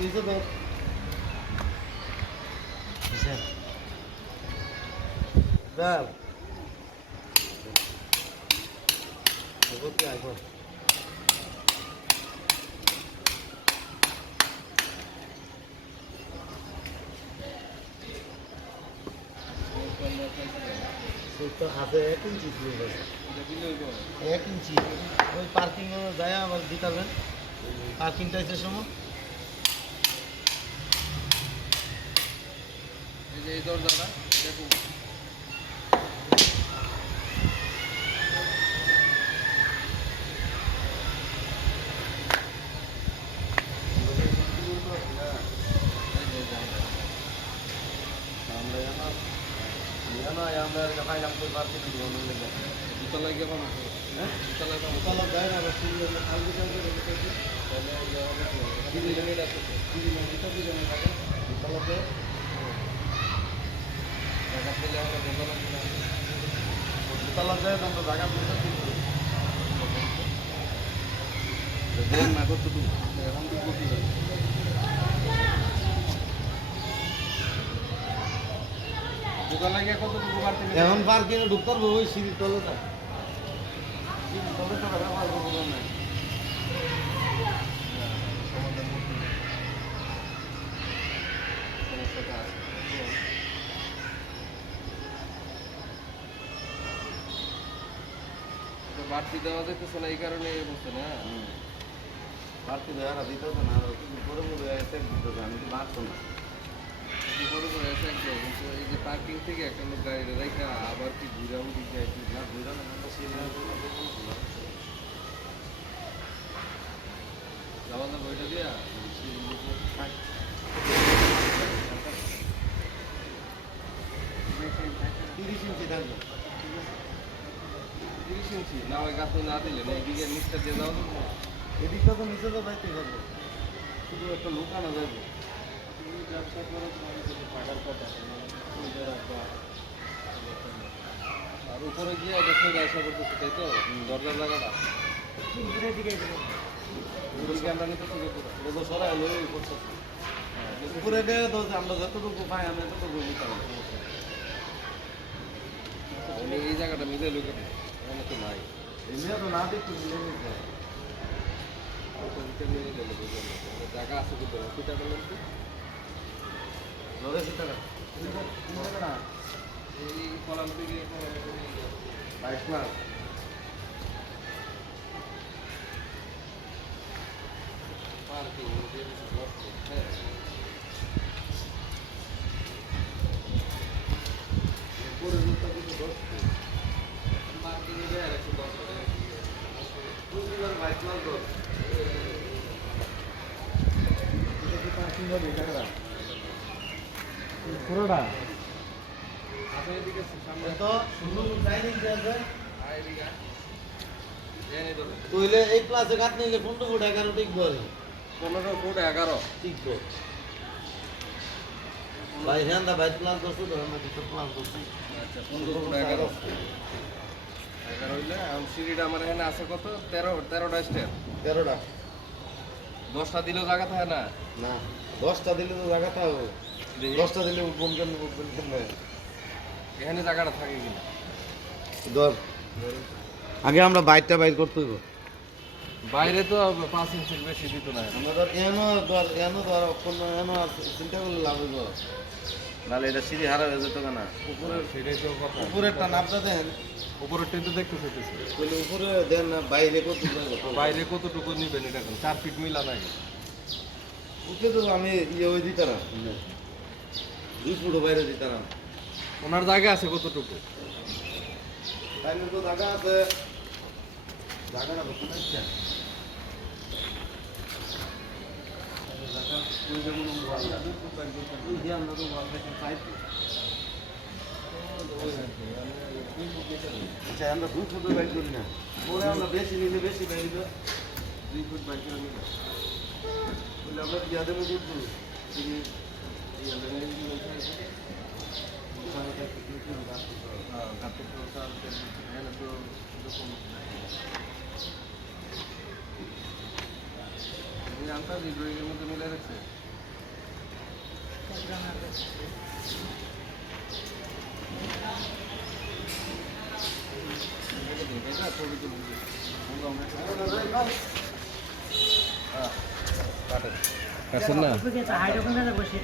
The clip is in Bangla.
নিচে তো দেখ আইফোন তো হাতে 1 ইঞ্চি ছিল 1 ইঞ্চি ওই পার্কিং যায় আবার দিতাবেন পার্কিং টাইসের সময় এই যে এই দরজাটা দেখুন আমরা পাইলাম তো পার্কিং দুতলায় গিয়ে পাবো হ্যাঁ দুতলায় পাবো তলা দেয় না আবার সিঁড়ি আলু চাইতে তলা দেয় আমরা জায়গা দেন না করতে তুমি এখন তো করতে যাবে দোতলায় গিয়ে কতটুকু বাড়তে এখন পার্কিং এ ঢুকতে পারবো ওই সিঁড়ির তলে না সিঁড়ির তলে তো ব্যবহার করবো না সমস্যাটা আছে তো বাড়তি দেওয়া যেতেছে না এই কারণে এই অবস্থা না বাড়তি দেওয়া দিতে হতো না করে মরে এসে দিতে হতো আমি তো বাড়তো না বড় বড় এসে একদম কিন্তু এই যে পার্কিং থেকে একটা লোক গাড়ি রেখা আবার কি ঘুরে উঠে যায় না বুঝলাম না আমরা সিঁড়ি যাওয়া যাবে ওইটা দিয়া তিরিশ ইঞ্চি থাকবে 30 ইঞ্চি না ওই গাছ না দিলে না এইদিকে নিচটা দিয়ে যাওয়া যাবে না এদিকটা তো নিচে তো যাইতে পারবো শুধু একটা লোক আনা যাবে আর উপরে গিয়ে এটা ফের আসা করতেছে তাই তো দরজার জায়গাটা এদিকে আমরা নিতে শুরু করবো এটা তো সরাই হলো উপরে গিয়ে তো আমরা যতটুকু পাই আমি ততটুকু নিতে পারবো এই জায়গাটা মিলে লোক এখানে তো নাই এমনি তো না দেখতে মিলে নিতে জায়গা আছে কিন্তু কী টাকা লোক লড়ে টাকা না এই কলাম থেকে 22 লাখ পার্কিং উপরে রুটটা কিছু দশ পার্কিং দেয় 110 টাকা 22 লাখ দশ পার্কিং হবে টাকা পুরোটা আচ্ছা এদিকে সামনে তো সুন্দর ডাইনিং দেওয়া এদিকে এনে ধরো তইলে এই ক্লাসে কাট নিলে 15 ফুট 11 ঠিক বল 15 ফুট 11 ঠিক বল ভাই হ্যান্ডা ভাই প্ল্যান করছো তো আমরা কিছু প্ল্যান করছি আচ্ছা 15 ফুট 11 হইলে আর সিঁড়িটা আমার এখানে আছে কত 13টা স্টেপ 13টা 10টা দিলেও জায়গা থাকে না না 10টা দিলে তো জায়গা থাকো 10টা দিলে কোন এখানে জায়গাটা থাকে কিনা ধর আগে আমরা বাইকটা বাইর করতে হইব বাইরে তো 5 ইঞ্চির বেশি দিত না আমরা ধর এনো ধর কোন এনো চিন্তা করলে লাভ হইব নাহলে এটা সিঁড়ি হারা হয়ে যেত না সেটাই তো কথা উপরেরটা নাপটা দেন উপরের টেন্টে দেখতে চাইতেছি তাহলে উপরে দেন না বাইরে কত বাইরে কতটুকু নিবেন এটা এখন 4 ফিট মিলা নাই উঠে তো আমি ইয়ে ওই দিতাম 2 ফুট বাইরে দিতাম ওনার জায়গা আছে কতটুকু তাইলে তো জায়গা আছে জায়গাটা কত আছে জায়গা ওই যেমন ওই যে আমরা তো ওয়াল দেখে পাইছি আচ্ছা আমরা 2 ফুট বাইর করি না পরে আমরা বেশি নিলে বেশি বাইরে 2 ফুট বাইর করে নিলাম বলে আমরা ইয়াদের মধ্যে উঠবো জানতাম যে ড্রয়িংয়ের মধ্যে মিলে রাখছে কাটছেন না? হাইড্রোকোন বসে